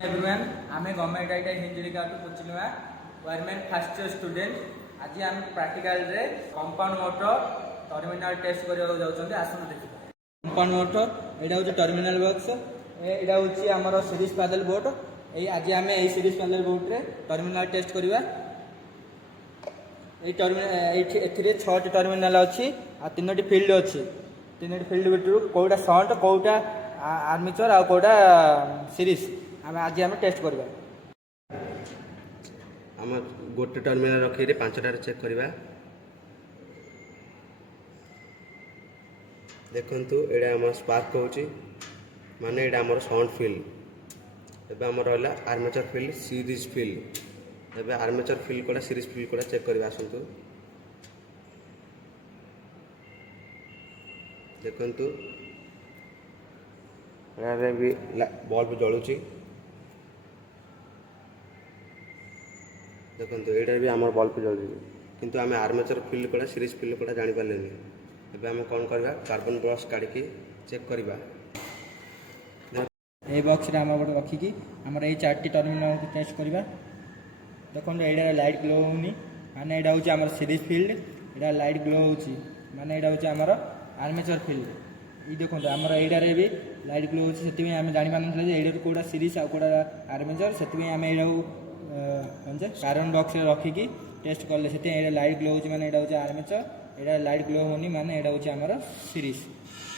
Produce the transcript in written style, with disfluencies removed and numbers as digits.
Everyone आमे government IT Hindi का coaching wireman first year student आज आम प्रैक्टिकल रे कंपाउंड मोटर टर्मिनल टेस्ट करने जाऊँ आसन देखिए कंपाउंड मोटर यहाँ हूँ टर्मिनल बॉक्स यहाँ हूँ आमर सीरीज पैदल बोट ये आज आम यही सीरीज पैदल बोट रे टर्मिनल टेस्ट करवा ये 6टी टर्मिनल अच्छी आ 3टी फील्ड अच्छी 3टी फील्ड भितर कौटा शंट कौटा आर्मेचर आ कौटा सीरीज आम आज आम टेस्ट करवा आम गोटे टर्मिनाल रखी 5टार चेक करवा देखु एटा आम स्पार्क होची माने एटा आमर साउंड फील्ड एबे आमर रहला आर्मेचर फील्ड सीरीज फील्ड एबे आर्मेचर फील्ड कोडा सीरीज फील्ड कोडा चेक करबा आसंतु देखंतु एटारे भी बल्ब जळुची देखंतु एटा भी आमर बल्ब जळुची किंतु आमे आर्मेचर फील्ड कोडा सीरीज फील्ड कोडा जानि पालेनी एबे आमे कोन करबा कार्बन ब्रश काढी के चेक करबा ए बॉक्स रे आम गोटे रखिकी आमर ये 4टी टर्मिनल को टेस्ट करवा देखो यहाँ लाइट ग्लो होनी माने यहाँ हूँ आम सीरीज फील्ड यहाँ लाइट ग्लो होची माने यहाँ हूँ आमर आर्मेचर फील्ड ये देखो आमर यहाँ भी लाइट ग्लो होची से आम जानी पारे यहाँ कौटा सीरीज आ कौटा आर्मेचर से आम यहाँ कार्बन बॉक्स रखिकी टेस्ट कले से लाइट ग्लो होची माने यहाँ हूँ आर्मेचर यहाँ लाइट ग्लो होनी माने यहाँ हूँ आमर सीरीज।